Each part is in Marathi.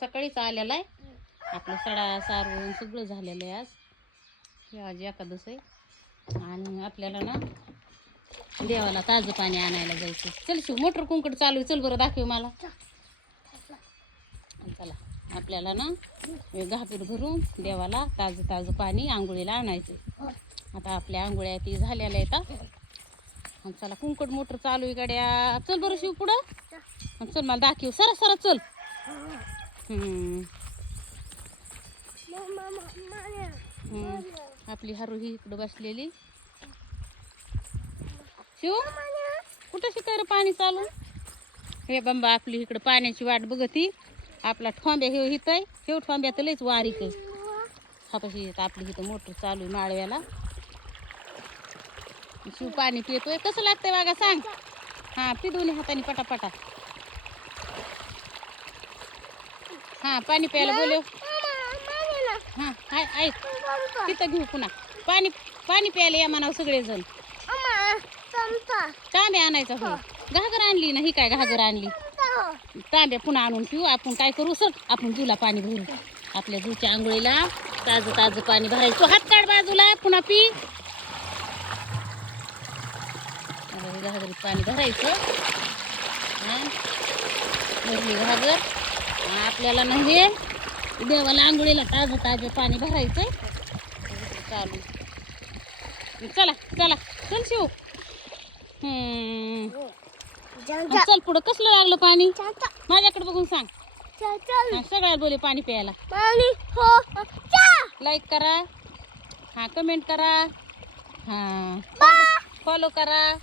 सकाळीच आलेला आहे. आपलं सडा सारवून सगळं झालेलं आहे. आज एकादश आहे आणि आपल्याला ना देवाला ताजं पाणी आणायला जायचं. चल शिव, मोटर कुंकड चालू आहे. चल बरं दाखव मला. चला आपल्याला ना घागीर भरून देवाला ताजं ताजं पाणी आंघोळीला आणायचं. आता आपल्या आंघोळ्या ती झालेल्या आहेत. चला कुंकड मोटर चालू आहे गाड्या. चल बरं शिव पुढं. चल मला दाखव. सरा सरा चल. आपली हरू ही इकडं बसलेली. शिव कुठं शिकाय पाणी चालू. हे बाबा आपली इकडं पाण्याची वाट बघती. आपला ठोंब्या हे हित आहे. शेव ठोंब्यात लयच वारीक आहे. हा कशी आपली इथं मोटर चालू आहे माळव्याला. शिव पाणी पितोय. कसं लागतंय बघा सांग. हा पी दोन्ही हाताने पटापटा. हा पाणी प्यायला बोलव. हा हाय ऐक तिथं घेऊ पुन्हा पाणी. पाणी प्यायला या म्हणावं सगळेजण. तांब्या आणायचा हो. घागर आणली ना. ही काय घागर आणली. तांब्या पुन्हा आणून पिऊ. आपण काय करू सर, आपण जुला पाणी भरू. आपल्या जुच्या आंघोळीला ताजं ताजं पाणी भरायचं. तू हात काढ बाजूला पुन्हा पी. घागरीत पाणी भरायचं. भरली घागर. आपल्याला ना हे देवाला आंघोळीला ताजं ताजं पाणी भरायचं चालू. चला चला चल शिव. चल पुढं. कसलं लागलं पाणी माझ्याकडे बघून सांग. सगळ्यात बोले पाणी प्यायला. लाईक करा. हा कमेंट करा. हा फॉलो करा.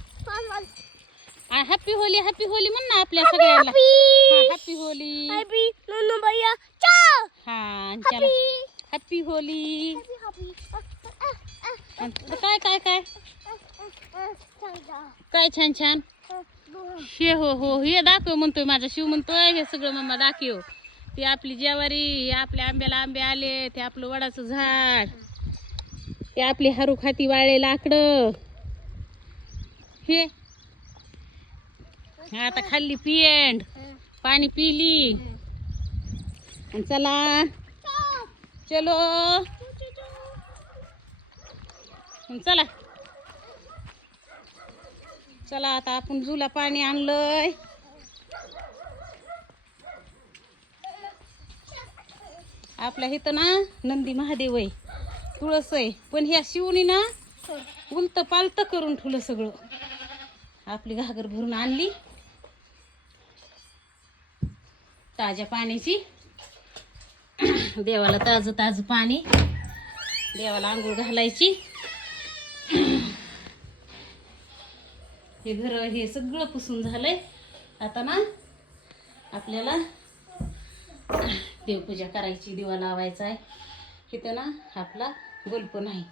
Happy Holy. हॅपी होली म्हण ना आपल्या सगळ्यांना. Happy Holy. हा चला हॅपी होली. काय काय काय काय छान छान. हे हो हो हे दाखव म्हणतोय माझा शिव. म्हणतोय हे सगळं मम्मा दाखव. ती आपली ज्वारी. हे आपल्या आंब्याला आंबे आले. ते आपलं वडाचं झाड. ते आपली हरू खाती वाळले लाकडं. हे आता खाल्ली पिंड. पाणी पिली. चला चलो चला चला. आता आपण जुला पाणी आणलंय. आपल्या इथं ना नंदी महादेव आहे. तुळस आहे. पण ह्या शिवनी ना उलत पालत करून ठेवलं सगळं. आपली घागर भरून आणली ताज्या पाण्याची. देवाला ताजं ताजं पाणी. देवाला आंघोळ घालायची. हे घर हे सगळं पुसून झालंय. आता ना आपल्याला देवपूजा करायची. दिवा लावायचा आहे. इथं ना आपला बल्ब नाही.